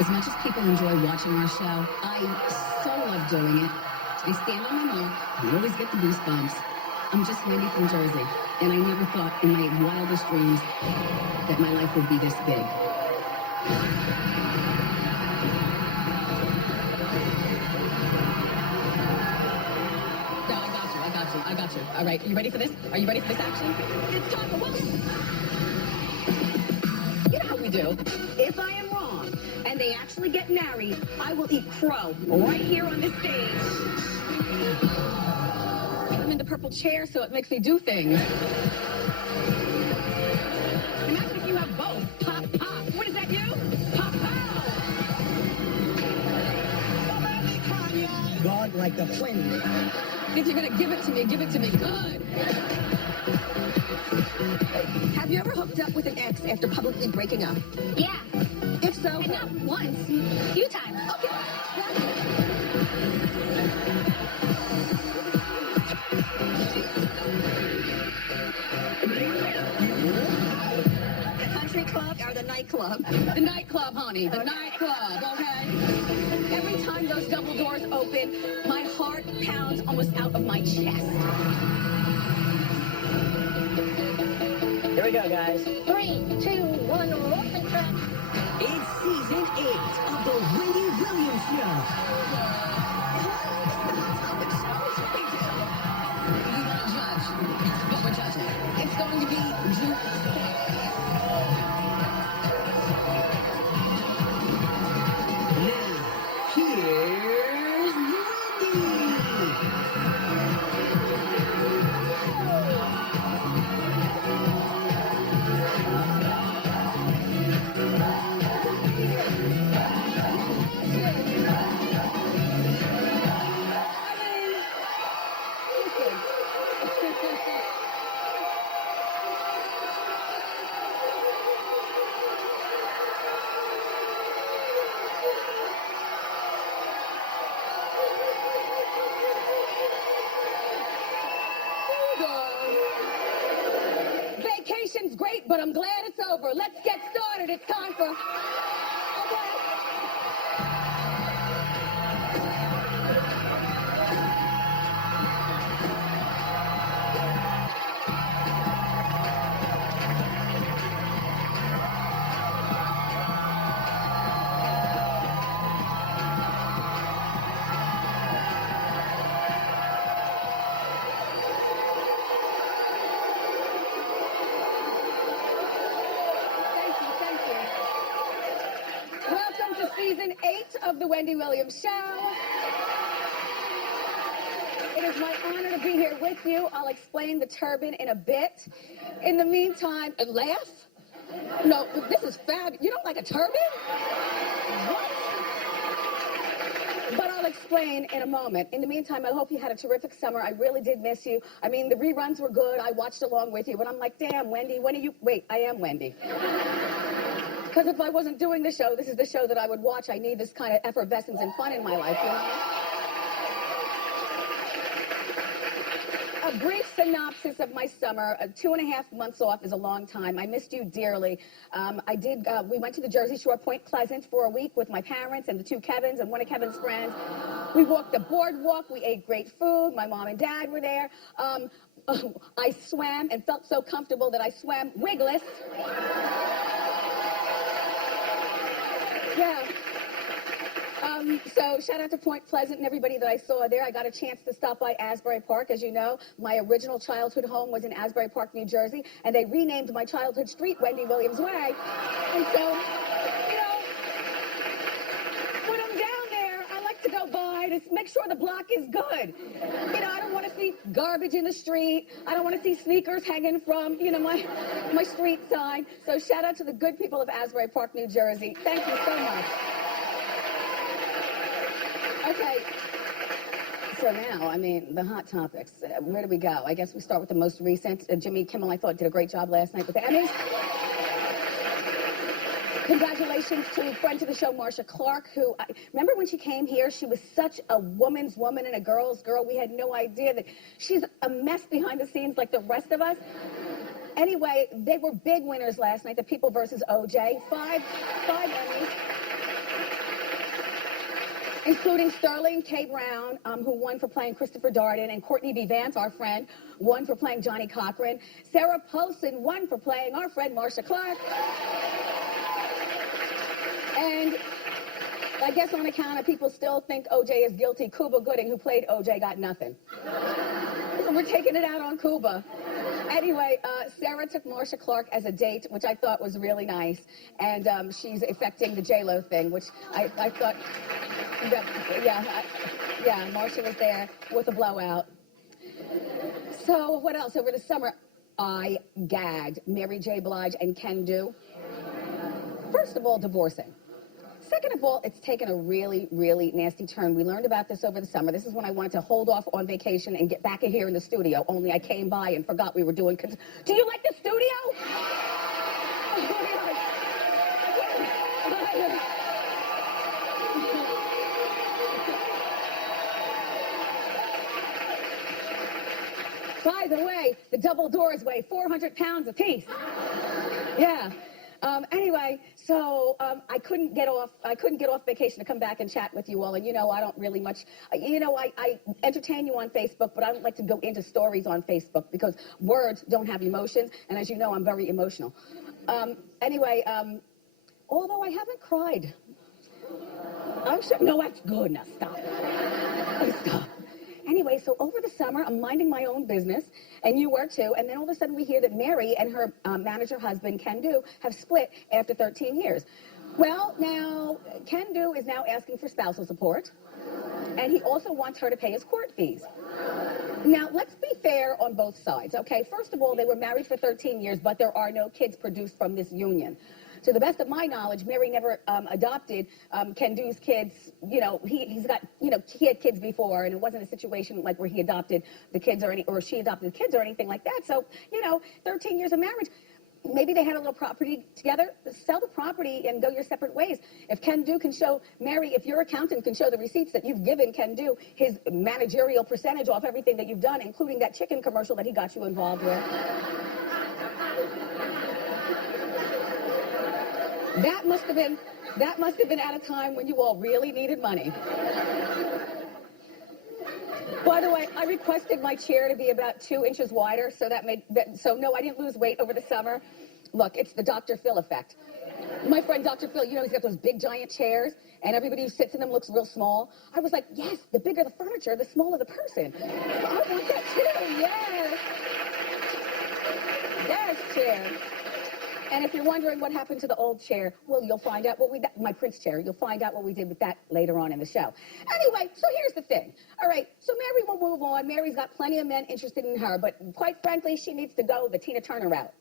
As much as people enjoy watching our show, I so love doing it. I stand on my mark, I always get the goosebumps. I'm just Wendy from Jersey, and I never thought in my wildest dreams that my life would be this big. No, I got you. All right, you ready for this? Are you ready for this action? It's time for what? You know how we do. If I am wrong, and they actually get married, I will eat crow right here on this stage. I'm in the purple chair, so it makes me do things. Imagine if you have both. Pop, pop. What is that, you? Pop, pow. God like the wind. If you're going to give it to me, give it to me good. Have you ever hooked up with an ex after publicly breaking up? Yeah. If so... And not once, a few times. Okay. The country club or the nightclub? The nightclub, honey. The nightclub, okay? Every time those double doors open, my heart pounds almost out of my chest. Here we go, guys. 3, 2, 1, roll the track. It's season 8 of the Wendy Williams Show. We want to judge, but we're judging. It's going to be Now, here's Wendy. Vacation's great, but I'm glad it's over. Let's get started. It's time for... Welcome to season 8 of the Wendy Williams Show. It is my honor to be here with you. I'll explain the turban in a bit. In the meantime, laugh? No, this is fab. You don't like a turban? What? But I'll explain in a moment. In the meantime, I hope you had a terrific summer. I really did miss you. I mean, the reruns were good. I watched along with you, but I'm like, damn, Wendy, when are you... Wait, I am Wendy. Because if I wasn't doing the show, this is the show that I would watch. I need this kind of effervescence and fun in my life, you know? A brief synopsis of my summer. 2.5 months off is a long time. I missed you dearly. We went to the Jersey Shore, Point Pleasant, for a week with my parents and the 2 Kevins and one of Kevin's friends. We walked the boardwalk. We ate great food. My mom and dad were there. I swam and felt so comfortable that I swam wigless. Yeah. So shout out to Point Pleasant and everybody that I saw there. I got a chance to stop by Asbury Park. As you know, my original childhood home was in Asbury Park, New Jersey, and they renamed my childhood street Wendy Williams Way. And so, you know, when I'm down there, I like to go by to make sure the block is good. You know, I don't want to see garbage in the street. I don't want to see sneakers hanging from, you know, my street sign. So shout out to the good people of Asbury Park, New Jersey. Thank you so much. Okay, so now, I mean, the hot topics. Where do we go? I guess we start with the most recent. Jimmy Kimmel, I thought, did a great job last night with the Emmys. Congratulations to friend to the show, Marcia Clark, who, remember when she came here? She was such a woman's woman and a girl's girl. We had no idea that she's a mess behind the scenes like the rest of us. Anyway, they were big winners last night, The People versus OJ. Five Emmys. including Sterling K. Brown, who won for playing Christopher Darden, and Courtney B. Vance, our friend, won for playing Johnny Cochran. Sarah Paulson won for playing our friend Marcia Clark. And I guess on account of people still think OJ is guilty, Cuba Gooding, who played OJ, got nothing. So we're taking it out on Cuba. Anyway, Sarah took Marcia Clark as a date, which I thought was really nice. And she's effecting the J-Lo thing, which I thought, yeah, Marcia was there with a blowout. So what else? Over the summer, I gagged Mary J. Blige and Ken Do. First of all, divorcing. Second of all, it's taken a really, really nasty turn. We learned about this over the summer. This is when I wanted to hold off on vacation and get back in here in the studio, only I came by and forgot we were doing... Do you like the studio? By the way, the double doors weigh 400 pounds apiece. Yeah. Anyway, so I couldn't get off vacation to come back and chat with you all. And you know, I don't really much, I entertain you on Facebook, but I don't like to go into stories on Facebook because words don't have emotions. And as you know, I'm very emotional. Anyway, although I haven't cried. I'm sure, no, that's good. Now stop. Stop. Anyway, so over the summer, I'm minding my own business, and you were too, and then all of a sudden we hear that Mary and her manager husband, Ken Do, have split after 13 years. Well, now, Ken Do is now asking for spousal support, and he also wants her to pay his court fees. Now, let's be fair on both sides, okay? First of all, they were married for 13 years, but there are no kids produced from this union. To the best of my knowledge, Mary never adopted Ken Do's kids. You know, he had kids before, and it wasn't a situation like where he adopted the kids or she adopted the kids or anything like that. So, 13 years of marriage, maybe they had a little property together. Sell the property and go your separate ways. If Ken Do can show Mary, if your accountant can show the receipts that you've given Ken Do his managerial percentage off everything that you've done, including that chicken commercial that he got you involved with. That must have been at a time when you all really needed money. By the way, I requested my chair to be about 2 inches wider, so no, I didn't lose weight over the summer. Look, it's the Dr. Phil effect. My friend Dr. Phil, he's got those big giant chairs, and everybody who sits in them looks real small. I was like, yes, the bigger the furniture, the smaller the person. I want that too, yes. Yes, chair. And if you're wondering what happened to the old chair, well, you'll find out my Prince chair, you'll find out what we did with that later on in the show. Anyway, so here's the thing. All right, so Mary will move on. Mary's got plenty of men interested in her, but quite frankly, she needs to go the Tina Turner route.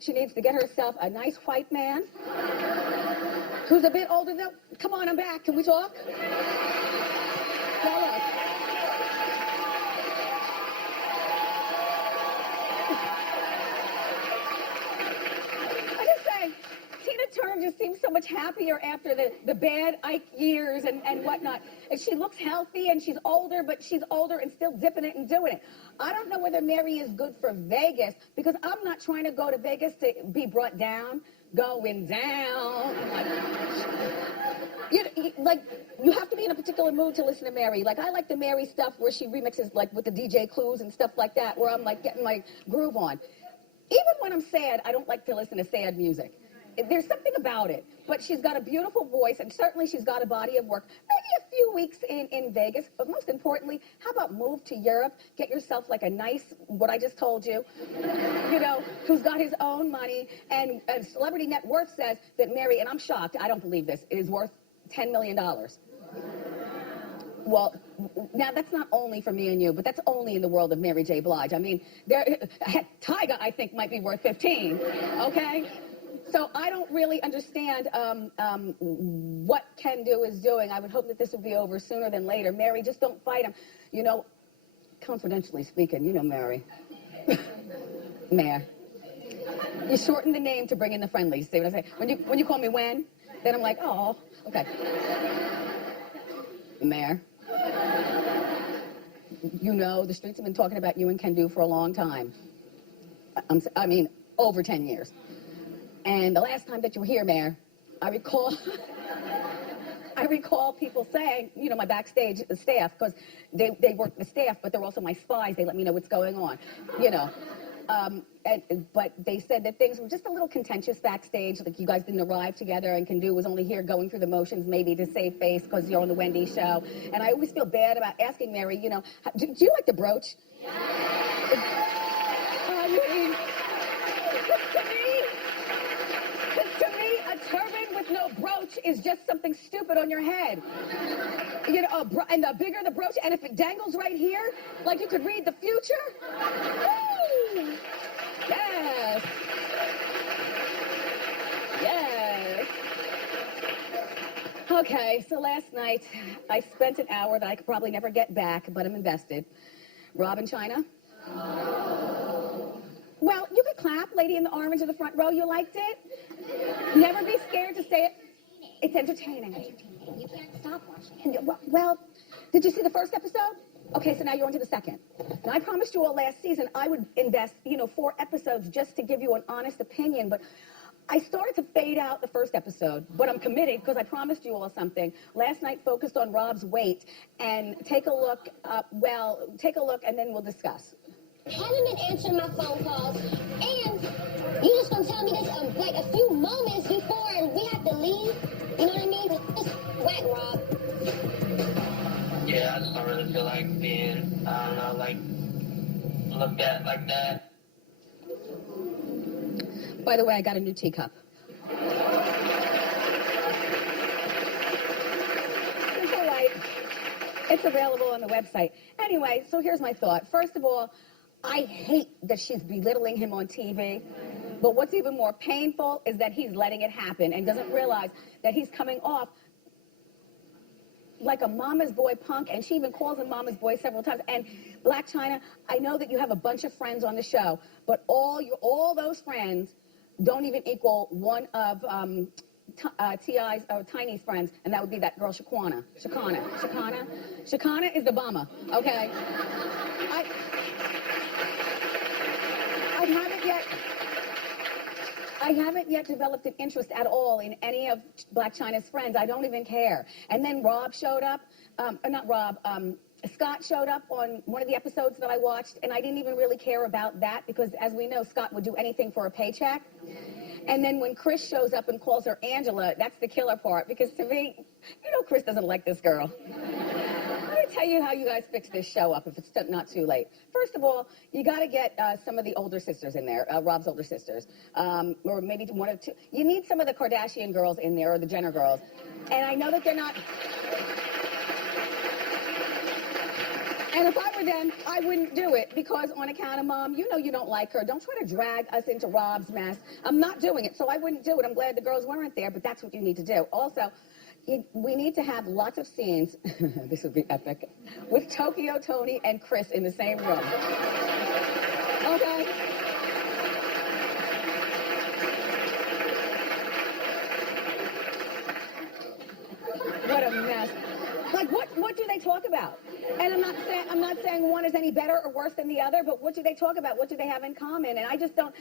She needs to get herself a nice white man who's a bit older than... Come on, I'm back. Can we talk? Tell us. Turner just seems so much happier after the bad Ike years and whatnot. And she looks healthy and she's older, but she's older and still dipping it and doing it. I don't know whether Mary is good for Vegas because I'm not trying to go to Vegas to be brought down, going down. You have to be in a particular mood to listen to Mary. Like, I like the Mary stuff where she remixes, like, with the DJ Clues and stuff like that, where I'm, like, getting my groove on. Even when I'm sad, I don't like to listen to sad music. There's something about it, but she's got a beautiful voice, and certainly she's got a body of work. Maybe a few weeks in Vegas, but most importantly, how about move to Europe, get yourself like a nice, what I just told you, who's got his own money, and Celebrity Net Worth says that Mary, and I'm shocked, I don't believe this, is worth $10 million. Well, now that's not only for me and you, but that's only in the world of Mary J. Blige. I mean, Tyga, I think, might be worth 15, okay? So I don't really understand what Ken Do is doing. I would hope that this would be over sooner than later. Mary, just don't fight him. Confidentially speaking, Mary. Mayor. You shorten the name to bring in the friendlies. See what I say? When you call me Wen, then I'm like, oh, okay. Mayor. The streets have been talking about you and Ken Do for a long time. I mean, over 10 years. And the last time that you were here, Mayor, I recall I recall people saying, you know, my backstage staff, because they work the staff, but they're also my spies. They let me know what's going on, you know. But they said that things were just a little contentious backstage, like you guys didn't arrive together, and Kandu was only here going through the motions, maybe to save face because you're on the Wendy Show. And I always feel bad about asking Mary, you know, do you like the brooch? To me, a turban with no brooch is just something stupid on your head. You know, and the bigger the brooch, and if it dangles right here, like you could read the future. Woo! Yes. Yes. Okay, so last night I spent an hour that I could probably never get back, but I'm invested. Rob in China. Well, you could clap, lady in the orange in the front row. You liked it? Never be scared to say it. It's entertaining. You can't stop watching it. Well, did you see the first episode? Okay, so now you're on to the second. Now, I promised you all last season I would invest, 4 episodes just to give you an honest opinion, but I started to fade out the first episode, but I'm committed because I promised you all something. Last night focused on Rob's weight, and take a look, and then we'll discuss. Haven't been answering my phone calls, and you just gonna tell me this like a few moments before we have to leave? You know what I mean? Just whack, Rob. Yeah, I just don't really feel like being, I don't know, like, looked at like that. By the way, I got a new teacup. It's all right. It's available on the website. Anyway, so here's my thought. First of all, I hate that she's belittling him on TV. But what's even more painful is that he's letting it happen and doesn't realize that he's coming off like a mama's boy punk, and she even calls him mama's boy several times. And Black China, I know that you have a bunch of friends on the show, but all those friends don't even equal one of T.I.'s Tiny's friends, and that would be that girl Shakana. Shakana is the bomber, okay? I haven't yet developed an interest at all in any of Black China's friends. I don't even care. And then Rob showed up, Scott showed up on one of the episodes that I watched, and I didn't even really care about that because, as we know, Scott would do anything for a paycheck. And then when Chris shows up and calls her Angela, that's the killer part, because to me, Chris doesn't like this girl. Let me tell you how you guys fix this show up if it's not too late. First of all, you got to get some of the older sisters in there, Rob's older sisters, or maybe one or two. You need some of the Kardashian girls in there, or the Jenner girls. And I know that they're not... And if I were them, I wouldn't do it because on account of Mom, you don't like her. Don't try to drag us into Rob's mess. I'm not doing it, so I wouldn't do it. I'm glad the girls weren't there, but that's what you need to do. Also, we need to have lots of scenes, this would be epic, with Tokyo Tony and Chris in the same room. Okay? What a mess. Like, what do they talk about? And I'm not saying one is any better or worse than the other, but what do they talk about? What do they have in common? And I just don't...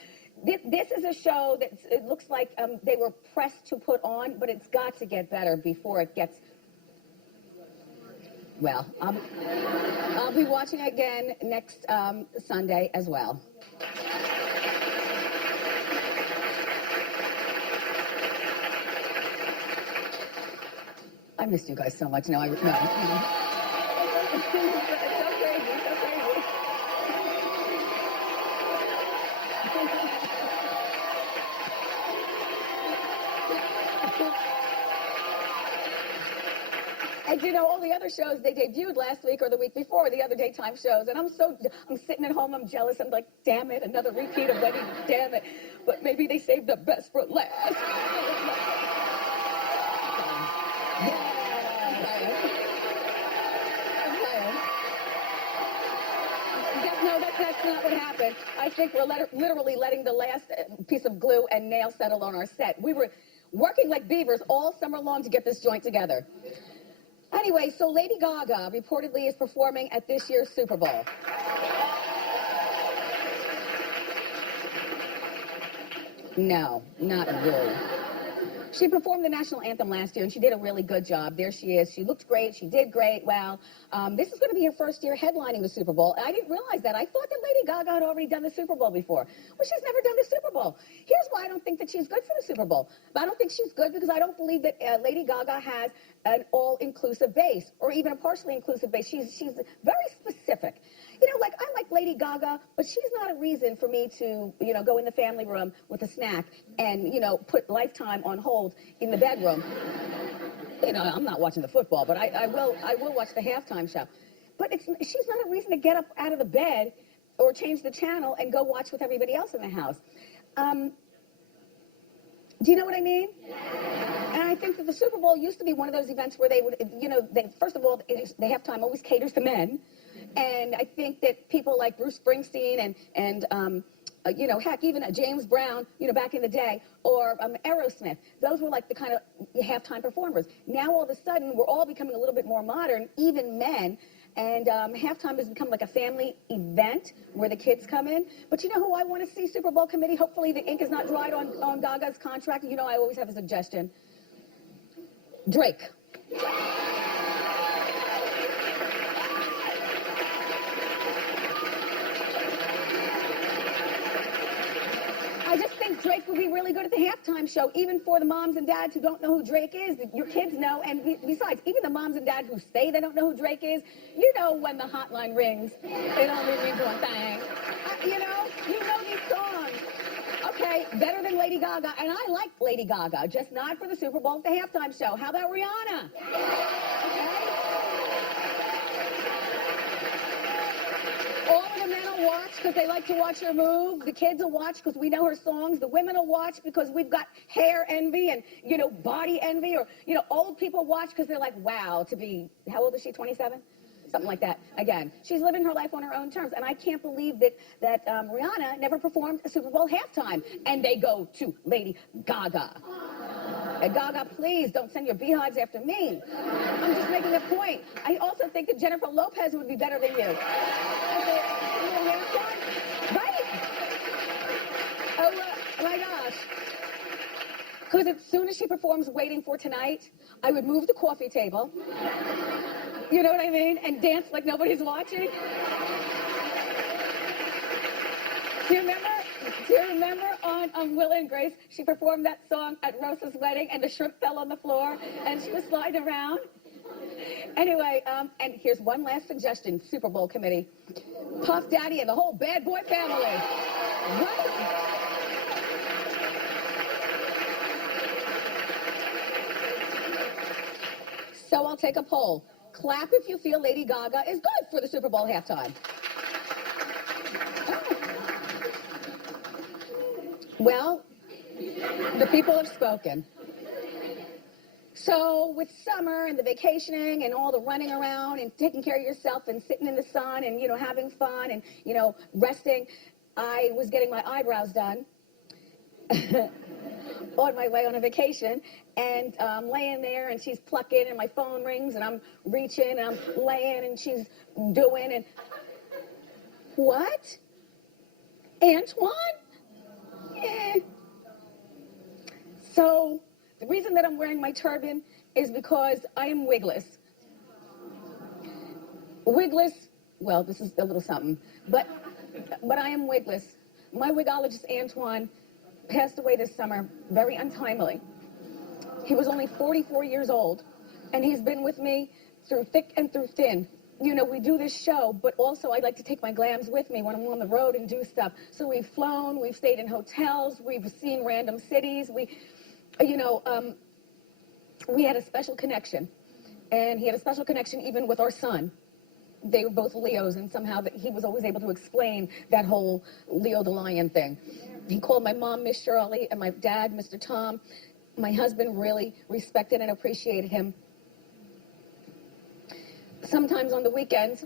This is a show that it looks like they were pressed to put on, but it's got to get better before it gets... Well, I'll be watching again next Sunday as well. I missed you guys so much. No, It's so crazy. And all the other shows they debuted last week or the week before, the other daytime shows, and I'm sitting at home, I'm jealous, I'm like, damn it, another repeat of Wendy, damn it. But maybe they saved the best for last. No, that's not what happened. I think we're literally letting the last piece of glue and nail settle on our set. We were working like beavers all summer long to get this joint together. Anyway, so Lady Gaga reportedly is performing at this year's Super Bowl. No, not you. She performed the national anthem last year, and she did a really good job. There she is. She looked great. She did great. Well, this is going to be her first year headlining the Super Bowl. I didn't realize that. I thought that Lady Gaga had already done the Super Bowl before. Well, she's never done the Super Bowl. Here's why I don't think that she's good for the Super Bowl. I don't think she's good because I don't believe that Lady Gaga has an all-inclusive base or even a partially inclusive base. She's very specific. You know, like, I like Lady Gaga, but she's not a reason for me to, you know, go in the family room with a snack and, you know, put Lifetime on hold in the bedroom. You know, I'm not watching the football, but I will watch the halftime show. But she's not a reason to get up out of the bed or change the channel and go watch with everybody else in the house. Do you know what I mean? And I think that the Super Bowl used to be one of those events where they would, you know, first of all, the halftime always caters to men. And I think that people like Bruce Springsteen and you know, heck, even James Brown, you know, back in the day, or Aerosmith, those were like the kind of halftime performers. Now, all of a sudden, we're all becoming a little bit more modern, even men, and halftime has become like a family event where the kids come in. But you know who I want to see, Super Bowl committee? Hopefully the ink is not dried on Gaga's contract. You know, I always have a suggestion. Drake. I just think Drake would be really good at the halftime show, even for the moms and dads who don't know who Drake is. Your kids know, and besides, even the moms and dads who say they don't know who Drake is, you know when the hotline rings, it only means one thing. You know these songs. Okay, better than Lady Gaga, and I like Lady Gaga, just not for the Super Bowl at the halftime show. How about Rihanna? Okay. All of the men will watch because they like to watch her move. The kids will watch because we know her songs. The women will watch because we've got hair envy and, you know, body envy. Or, you know, old people watch because they're like, wow, to be, how old is she, 27? Something like that. Again, she's living her life on her own terms. And I can't believe that Rihanna never performed a Super Bowl halftime. And they go to Lady Gaga. And Gaga, please don't send your beehives after me. I'm just making a point. I also think that Jennifer Lopez would be better than you. Right? Oh my gosh. Because as soon as she performs Waiting for Tonight, I would move the coffee table. You know what I mean? And dance like nobody's watching. Do you remember on Will and Grace, she performed that song at Rosa's wedding and the shrimp fell on the floor and she was sliding around? Anyway, and here's one last suggestion, Super Bowl committee. Puff Daddy and the whole bad boy family. Right? So I'll take a poll. Clap if you feel Lady Gaga is good for the Super Bowl halftime. Well, the people have spoken. So with summer and the vacationing and all the running around and taking care of yourself and sitting in the sun and, you know, having fun and, you know, resting, I was getting my eyebrows done on my way on a vacation. And I'm laying there and she's plucking and my phone rings and I'm reaching and I'm laying and she's doing and... What? Antoine? Yeah. So, the reason that I'm wearing my turban is because I am wigless. Wigless, well, this is a little something, but I am wigless. My wigologist, Antoine, passed away this summer, very untimely. He was only 44 years old, and he's been with me through thick and through thin. You know, we do this show, but also I like to take my glams with me when I'm on the road and do stuff. So we've flown, we've stayed in hotels, we've seen random cities. We had a special connection. And he had a special connection even with our son. They were both Leos, and somehow he was always able to explain that whole Leo the Lion thing. He called my mom Miss Shirley and my dad Mr. Tom. My husband really respected and appreciated him. Sometimes on the weekends,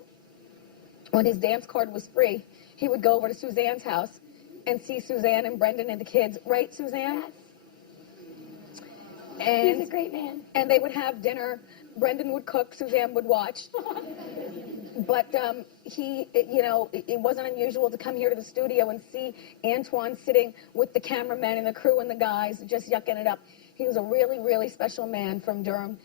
when his dance card was free, he would go over to Suzanne's house and see Suzanne and Brendan and the kids. Right, Suzanne? Yes. And he's a great man. And they would have dinner. Brendan would cook. Suzanne would watch. But it wasn't unusual to come here to the studio and see Antoine sitting with the cameramen and the crew and the guys just yucking it up. He was a really, really special man from Durham.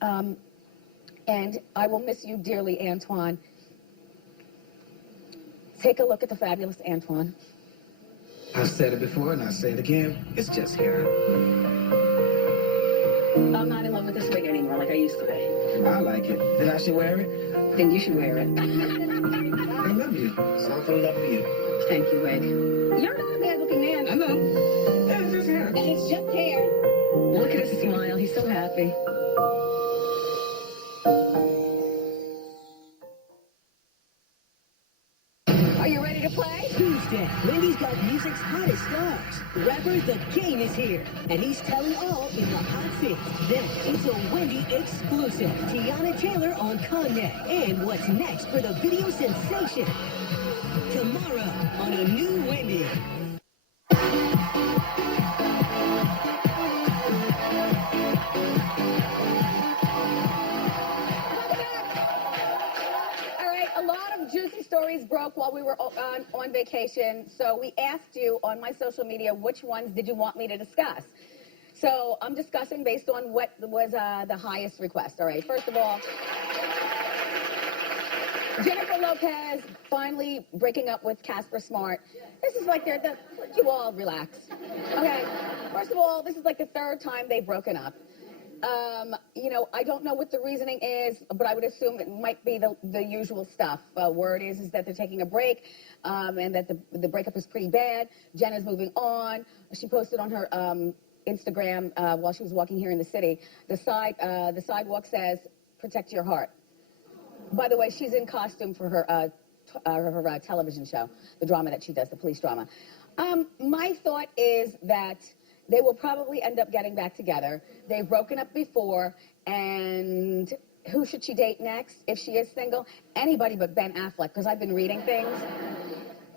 And I will miss you dearly, Antoine. Take a look at the fabulous Antoine. I've said it before and I'll say it again. It's just hair. I'm not in love with this wig anymore like I used to be. I like it. Then I should wear it? Then you should wear it. I love you. So I'm gonna love you. Thank you, wig. You're not a bad-looking man. I know. Yeah, it's just hair. And it's just hair. Look at his smile. He's so happy. Are you ready to play? Tuesday, Wendy's got music's hottest stars. Rapper The King is here, and he's telling all in the hot seats. Then it's a Wendy exclusive. Tiana Taylor on Kanye. And what's next for the video sensation? Tomorrow on a new Wendy. Juicy stories broke while we were on vacation, so we asked you on my social media which ones did you want me to discuss. So I'm discussing based on what was the highest request. All right, first of all, Jennifer Lopez finally breaking up with Casper Smart. This is like you all relax. Okay, first of all, this is like the third time they've broken up. You know, I don't know what the reasoning is, but I would assume it might be the usual stuff. Word is that they're taking a break, and that the breakup is pretty bad. Jenna's moving on. She posted on her Instagram while she was walking here in the city. The sidewalk says, "Protect your heart." By the way, she's in costume for her television show, the drama that she does, the police drama. My thought is that they will probably end up getting back together. They've broken up before, and who should she date next if she is single? Anybody but Ben Affleck, because I've been reading things.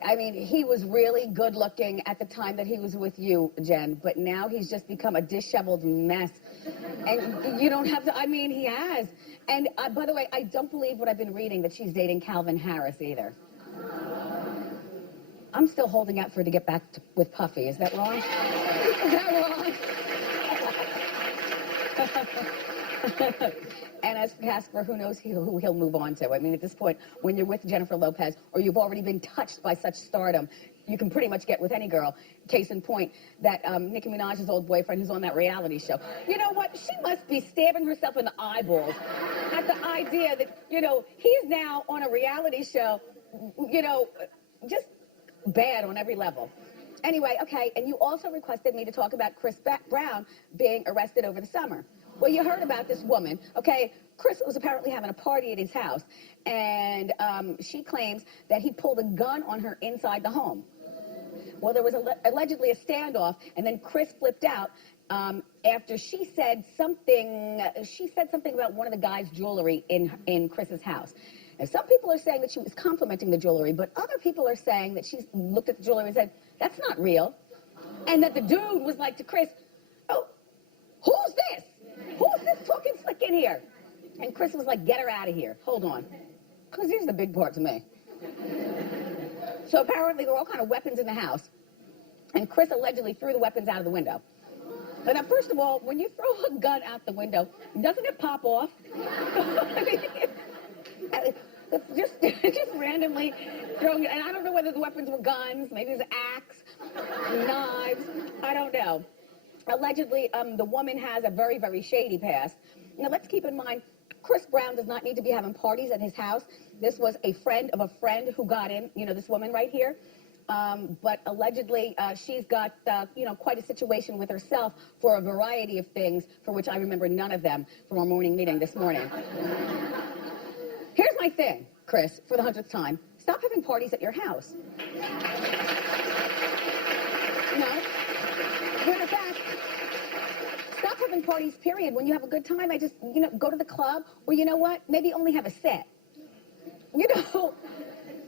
I mean, he was really good looking at the time that he was with you, Jen, but now he's just become a disheveled mess. And you don't have to, I mean, he has. And by the way, I don't believe what I've been reading, that she's dating Calvin Harris either. I'm still holding out for her to get back with Puffy. Is that wrong? Is that wrong? And as for Casper, who knows who he'll move on to. I mean, at this point, when you're with Jennifer Lopez, or you've already been touched by such stardom, you can pretty much get with any girl. Case in point, that Nicki Minaj's old boyfriend who's on that reality show. You know what? She must be stabbing herself in the eyeballs at the idea that, you know, he's now on a reality show, you know, just bad on every level. Anyway, okay, and you also requested me to talk about Chris Brown being arrested over the summer. Well, you heard about this woman, okay? Chris was apparently having a party at his house, and she claims that he pulled a gun on her inside the home. Well, there was allegedly a standoff, and then Chris flipped out after she said something about one of the guy's jewelry in Chris's house. And some people are saying that she was complimenting the jewelry, but other people are saying that she looked at the jewelry and said, "That's not real." And that the dude was like to Chris, "Oh, who's this? Who's this talking slick in here?" And Chris was like, "Get her out of here. Hold on." Because here's the big part to me. So apparently there were all kind of weapons in the house. And Chris allegedly threw the weapons out of the window. But now, first of all, when you throw a gun out the window, doesn't it pop off? I mean, just randomly throwing it. And I don't know whether the weapons were guns, maybe it was an axe, knives, I don't know. Allegedly, the woman has a very, very shady past. Now, let's keep in mind, Chris Brown does not need to be having parties at his house. This was a friend of a friend who got in, you know, this woman right here. But allegedly, she's got, you know, quite a situation with herself for a variety of things, for which I remember none of them from our morning meeting this morning. Here's my thing, Chris, for the 100th time. Stop having parties at your house. You know? Matter of fact, stop having parties, period. When you have a good time, I just, you know, go to the club, or you know what? Maybe only have a set. You know,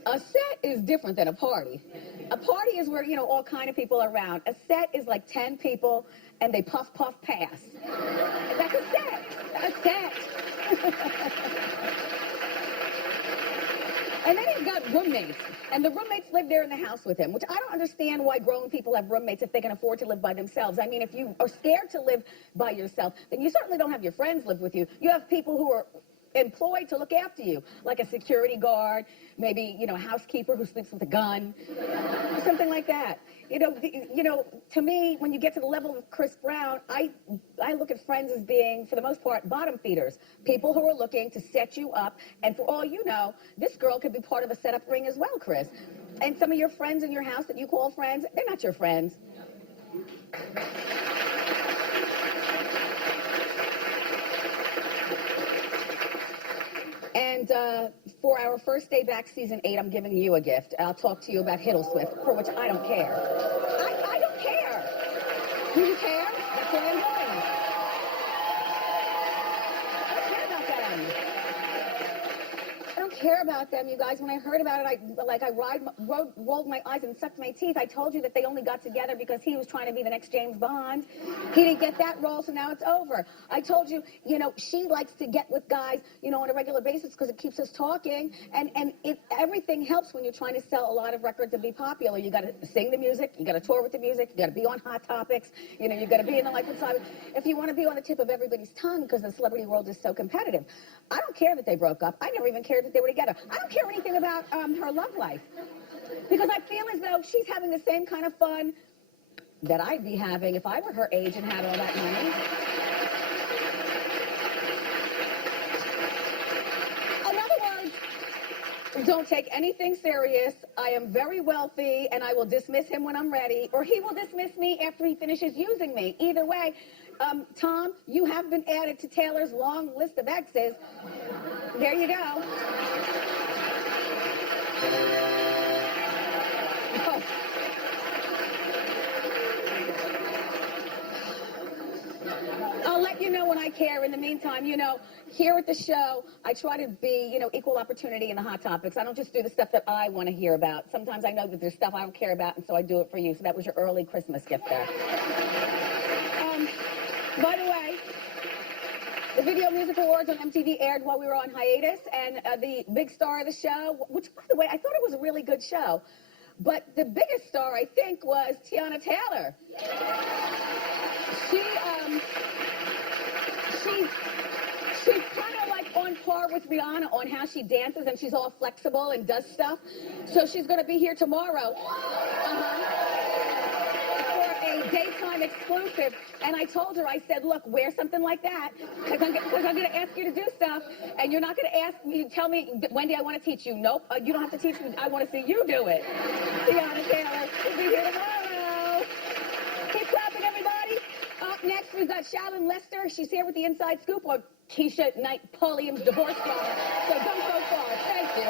a set is different than a party. A party is where, you know, all kind of people are around. A set is like 10 people, and they puff, puff, pass. That's a set. A set. And then he's got roommates. And the roommates live there in the house with him, which I don't understand why grown people have roommates if they can afford to live by themselves. I mean, if you are scared to live by yourself, then you certainly don't have your friends live with you. You have people who are employed to look after you, like a security guard, maybe, you know, a housekeeper who sleeps with a gun, something like that. You know, to me, when you get to the level of Chris Brown, I look at friends as being, for the most part, bottom feeders, people who are looking to set you up. And for all you know, this girl could be part of a setup ring as well, Chris. And some of your friends in your house that you call friends, they're not your friends. And for our first day back, season 8, I'm giving you a gift. I'll talk to you about Hiddleswift, for which I don't care. I don't care. Do you care? That's what I'm doing. I don't care about them. I don't care about them, you guys. When I heard about it, I rolled my eyes and sucked my teeth. I told you that they only got together because he was trying to be the next James Bond. He didn't get that role, so now it's over. I told you, you know, she likes to get with guys, you know, on a regular basis because it keeps us talking. And everything helps when you're trying to sell a lot of records and be popular. You got to sing the music. You got to tour with the music. You got to be on Hot Topics. You know, you got to be in the Life Inside. If you want to be on the tip of everybody's tongue because the celebrity world is so competitive. I don't care that they broke up. I never even cared that they were together. I don't care anything about her love life because I feel as though she's having the same kind of fun that I'd be having if I were her age and had all that money. In other words, don't take anything serious. I am very wealthy, and I will dismiss him when I'm ready, or he will dismiss me after he finishes using me. Either way, Tom, you have been added to Taylor's long list of exes. There you go. Oh. I'll let you know when I care. In the meantime, you know, here at the show, I try to be, you know, equal opportunity in the Hot Topics. I don't just do the stuff that I want to hear about. Sometimes I know that there's stuff I don't care about, and so I do it for you. So that was your early Christmas gift there. By the way, the Video Music Awards on MTV aired while we were on hiatus, and the big star of the show, which, by the way, I thought it was a really good show, but the biggest star, I think, was Tiana Taylor. She's kind of like on par with Rihanna on how she dances, and she's all flexible and does stuff. So she's going to be here tomorrow. For a daytime exclusive. And I told her, I said, look, wear something like that, because I'm going to ask you to do stuff, and you're not going to ask me, tell me, Wendy, I want to teach you. Nope, you don't have to teach me. I want to see you do it. Tiana Taylor will be here tomorrow. Keep clapping, everybody. Up next, we've got Shaolin Lester. She's here with the Inside Scoop on Keisha Knight Pulliam's divorce drama. So don't go far. Thank you.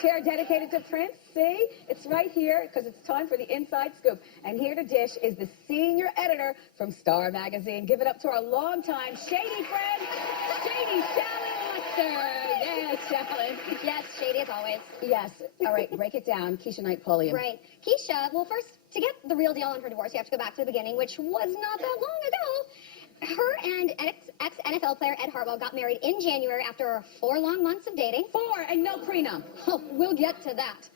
Chair dedicated to Prince. See, it's right here because it's time for the Inside Scoop. And here to dish is the senior editor from Star Magazine. Give it up to our longtime shady friend, Shady Shaolin Lester. Yes, Shaolin. Yes, shady as always. Yes. All right, break it down. Keisha Knight Pulliam. Right. Keisha, well, first, to get the real deal on her divorce, you have to go back to the beginning, which was not that long ago. Her and ex-NFL player Ed Harbaugh got married in January after 4 long months of dating. 4 and no prenup. Oh, we'll get to that.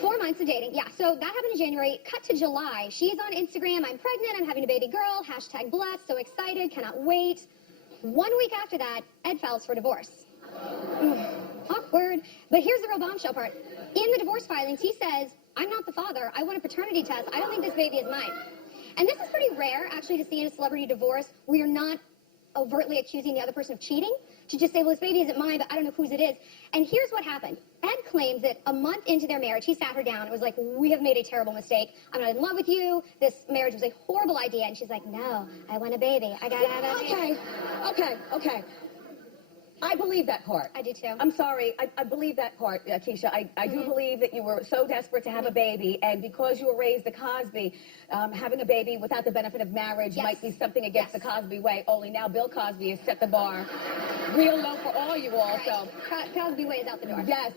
4 months of dating. Yeah, so that happened in January. Cut to July. She's on Instagram. I'm pregnant. I'm having a baby girl. # blessed. So excited. Cannot wait. 1 week after that, Ed files for divorce. Awkward. But here's the real bombshell part. In the divorce filings, he says, I'm not the father. I want a paternity test. I don't think this baby is mine. And this is pretty rare, actually, to see in a celebrity divorce where you're not overtly accusing the other person of cheating, to just say, well, this baby isn't mine, but I don't know whose it is. And here's what happened. Ed claims that a month into their marriage, he sat her down and was like, we have made a terrible mistake. I'm not in love with you. This marriage was a horrible idea. And she's like, no, I want a baby. I gotta have a baby. Okay. I believe that part. I do too. I'm sorry. I believe that part, Keisha. I do believe that you were so desperate to have a baby, and because you were raised the Cosby, having a baby without the benefit of marriage might be something against the Cosby way. Only now Bill Cosby has set the bar real low for all you all. So Cosby way is out the door. yes,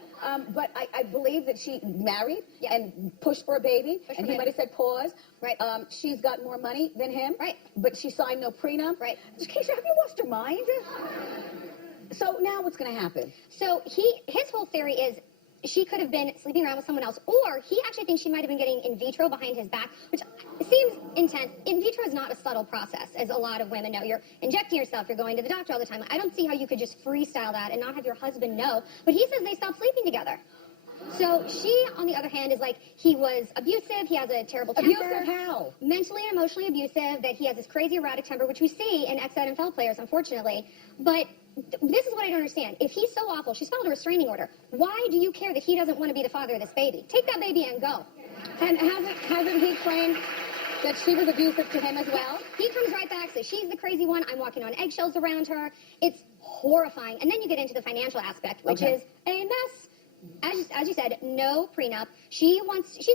but I believe that she married and pushed for a baby, and he might have said pause. Right. She's got more money than him. Right. But she signed no prenup. Right. Keisha, have you lost your mind? So now what's going to happen? So his whole theory is she could have been sleeping around with someone else, or he actually thinks she might have been getting in vitro behind his back, which seems intense. In vitro is not a subtle process, as a lot of women know. You're injecting yourself, you're going to the doctor all the time. I don't see how you could just freestyle that and not have your husband know. But he says they stopped sleeping together. So she, on the other hand, is like, he was abusive, he has a terrible temper. Abusive how? Mentally and emotionally abusive, that he has this crazy erratic temper, which we see in ex-NFL players, unfortunately. But this is what I don't understand. If he's so awful, she's filed a restraining order. Why do you care that he doesn't want to be the father of this baby? Take that baby and go. And hasn't he claimed that she was abusive to him as well? He comes right back, says she's the crazy one, I'm walking on eggshells around her. It's horrifying. And then you get into the financial aspect, which is a mess. As you said, no prenup. She's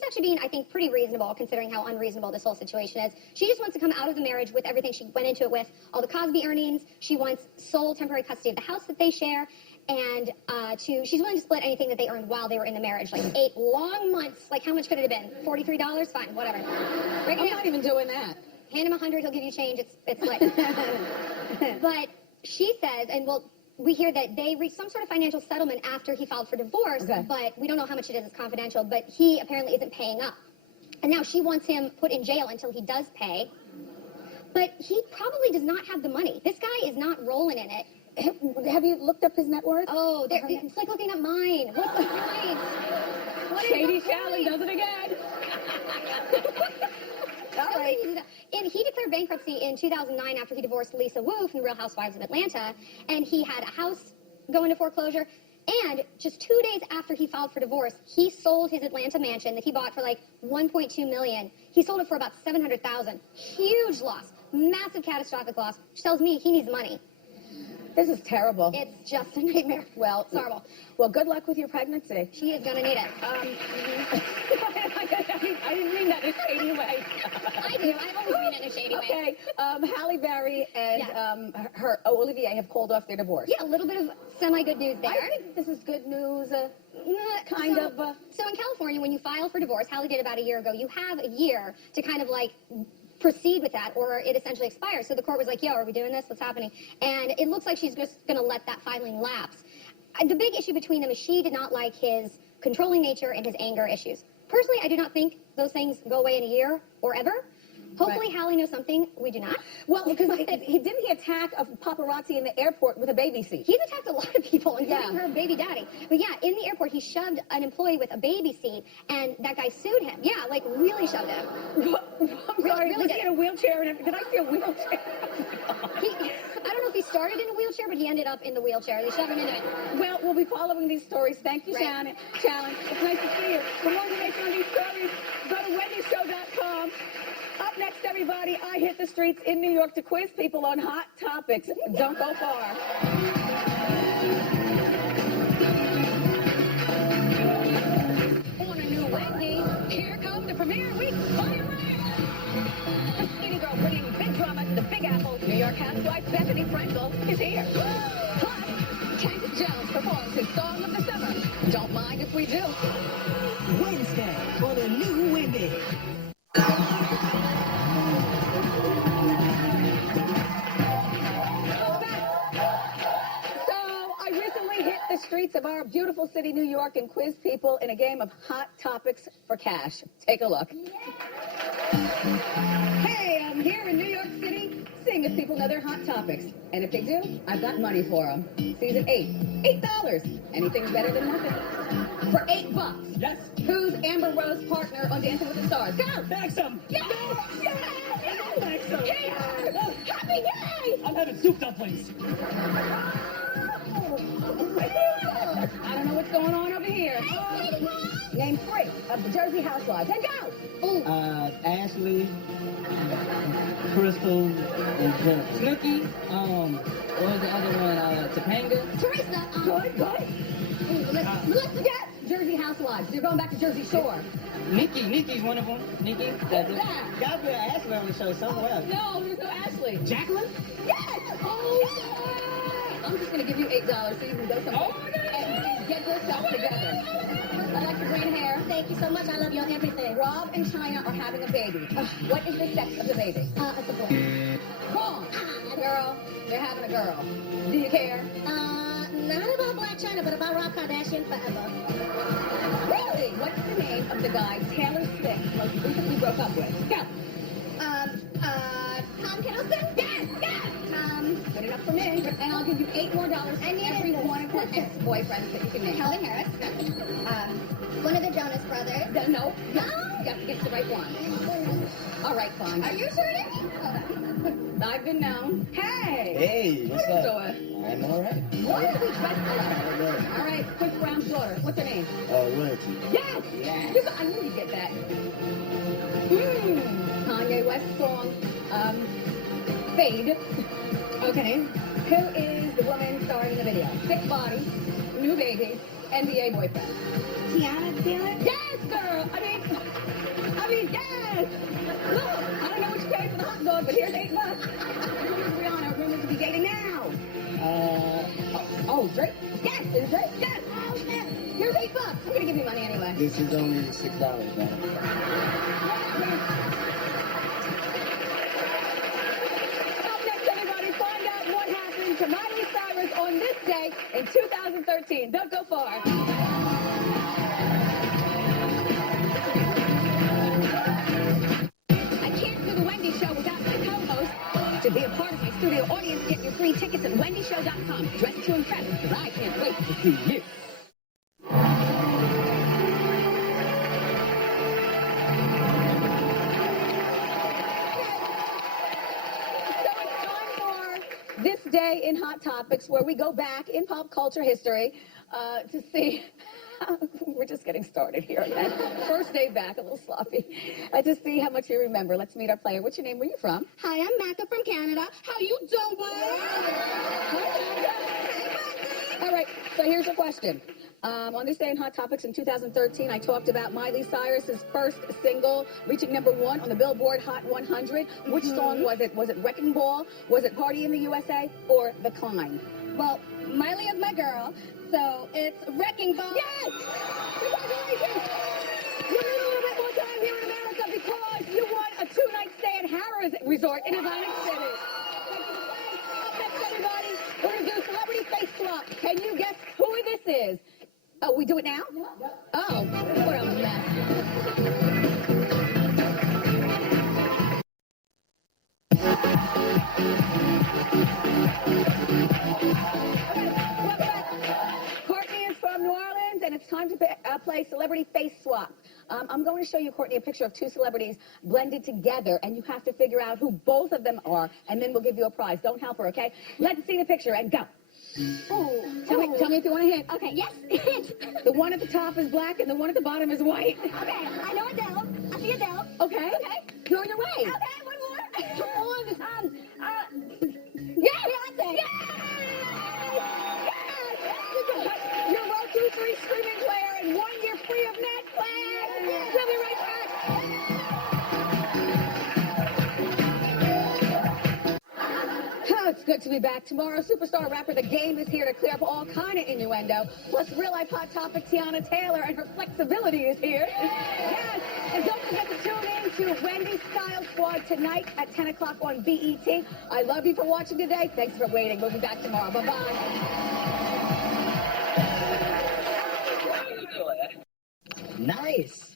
actually being, I think, pretty reasonable, considering how unreasonable this whole situation is. She just wants to come out of the marriage with everything she went into it with, all the Cosby earnings. She wants sole temporary custody of the house that they share, and she's willing to split anything that they earned while they were in the marriage, like 8 long months. Like, how much could it have been? $43? Fine, whatever. I'm not even doing that. Hand him 100, he'll give you change. It's split. But she says, and we hear that they reached some sort of financial settlement after he filed for divorce, but we don't know how much it is. It's confidential, but he apparently isn't paying up. And now she wants him put in jail until he does pay. But he probably does not have the money. This guy is not rolling in it. Have you looked up his net worth? Oh, it's like looking at mine. What's the point? Shady Shallon does it again. All right. And he declared bankruptcy in 2009 after he divorced Lisa Wu from the Real Housewives of Atlanta, and he had a house go into foreclosure. And just 2 days after he filed for divorce, he sold his Atlanta mansion that he bought for like $1.2 million. He sold it for about $700,000. Huge loss, massive catastrophic loss, which tells me he needs money. This is terrible. It's just a nightmare. Well, it's horrible. Well, good luck with your pregnancy. She is gonna need it. I didn't mean that in a shady way. I do. I always mean it in a shady way. Okay. Halle Berry and her Olivier have called off their divorce. Yeah, a little bit of semi-good news there. I think this is good news. So in California, when you file for divorce, Halle did about a year ago, you have a year to kind of like proceed with that, or it essentially expires. So the court was like, yo, are we doing this? What's happening? And it looks like she's just going to let that filing lapse. The big issue between them is she did not like his controlling nature and his anger issues. Personally, I do not think those things go away in a year or ever. Hopefully, Halle knows something we do not. Well, because didn't he attack a paparazzi in the airport with a baby seat? He's attacked a lot of people, including her baby daddy. But yeah, in the airport, he shoved an employee with a baby seat, and that guy sued him. Yeah, like really shoved him. I'm sorry, was he in a wheelchair? Did I see a wheelchair? I don't know if he started in a wheelchair, but he ended up in the wheelchair. They shoved him into it. Well, we'll be following these stories. Thank you, Shannon. It's nice to see you. For more information on these stories, go to wendyshow.com. Up next, everybody, I hit the streets in New York to quiz people on hot topics. Don't go far. On a new Wendy, here comes the premiere week fire round. The skinny girl bringing big drama to the Big Apple. New York housewife Bethany Frankel is here. Plus, Kent Jones performs his song of the summer. Don't mind if we do. Wednesday on a new Wendy. The streets of our beautiful city, New York, and quiz people in a game of hot topics for cash. Take a look. Hey, I'm here in New York City, seeing if people know their hot topics. And if they do, I've got money for them. Season 8. $8. Anything's better than nothing. For $8. Yes. Who's Amber Rose's partner on Dancing with the Stars? Go! Maxim. Yeah! Yeah! Maxim. Yeah! Happy day! I'm having soup dumplings. I don't know what's going on over here. Name 3 of the Jersey Housewives. And go! Ashley, Crystal, and Snooki, What was the other one? Topanga? Teresa. Good. Let's forget Jersey Housewives. You're going back to Jersey Shore. Nikki's one of them. Nikki? That's it. Yeah. Gotta be an Ashley on the show somewhere. No, there's no Ashley. Jacqueline? Yes! Oh, yeah. I'm just going to give you $8 so you can go somewhere and get yourself together. I like your green hair. Thank you so much. I love you on everything. Rob and China are having a baby. What is the sex of the baby? It's a boy. Wrong. Girl, they're having a girl. Do you care? Not about Black China, but about Rob Kardashian forever. Really? What's the name of the guy Taylor Swift most recently broke up with? Go. Tom Hiddleston? Yes! Good enough for me. And I'll give you $8 more for every one of her ex-boyfriends that you can name. Calvin Harris. One of the Jonas Brothers. No. You have to get the right one. All right, fine. Are you sure it is? I've been known. Hey! Hey, what's up? So, I'm all right. why are we dressed alike? All right, Chris Brown's daughter. What's her name? Loyalty. Yes! I knew you'd get that. Kanye West song, Fade. Okay. Who is the woman starring in the video? Thick body, new baby, NBA boyfriend. Tiana Taylor? Yes, girl! I mean, yes! Look, I don't know what you paid for the hot dog, but here's $8. Here's Rihanna, rumors to be dating now. Drake? Yes! Is it Drake? Yes! Oh, shit! Here's $8. I'm gonna give you money anyway. This is only $6, man. Up next, everybody, find out what happened to Miley Cyrus on this day in 2013. Don't go far. I can't do the Wendy Show without my co-host. To be a part of my studio audience, get your free tickets at wendyshow.com. Dress to impress, because I can't wait to see you. This day in Hot Topics, where we go back in pop culture history to see. We're just getting started here. Okay? First day back, a little sloppy. To see how much you remember. Let's meet our player. What's your name? Where are you from? Hi, I'm Macca from Canada. How you doing? All right, so here's your question. On this day in Hot Topics in 2013, I talked about Miley Cyrus's first single reaching #1 on the Billboard Hot 100. Which song was it? Was it Wrecking Ball? Was it Party in the USA? Or The Climb? Well, Miley is my girl, so it's Wrecking Ball. Yes! Congratulations! You need a little bit more time here in America because you won a 2-night stay at Harrah's Resort in Atlantic City. Up next, everybody, we're going to do Celebrity Face Swap. Can you guess who this is? Oh, we do it now? Oh, what a mess. Welcome back. Courtney is from New Orleans, and it's time to play Celebrity Face Swap. I'm going to show you, Courtney, a picture of two celebrities blended together, and you have to figure out who both of them are, and then we'll give you a prize. Don't help her, okay? Let's see the picture, and go. Tell me if you want to hint. Okay, yes. The one at the top is black, and the one at the bottom is white. Okay, I know Adele. I see Adele. Okay. You're on your way. Okay, one more. Come on. Yes! Beyonce. Yes! Your Roku 3 streaming player and 1 year free of Netflix. We'll be right back. Oh, it's good to be back. Tomorrow, superstar rapper The Game is here to clear up all kind of innuendo. Plus, real-life hot topic Tiana Taylor and her flexibility is here. Yes! And don't forget to tune in to Wendy's Style Squad tonight at 10 o'clock on BET. I love you for watching today. Thanks for waiting. We'll be back tomorrow. Bye-bye. Nice.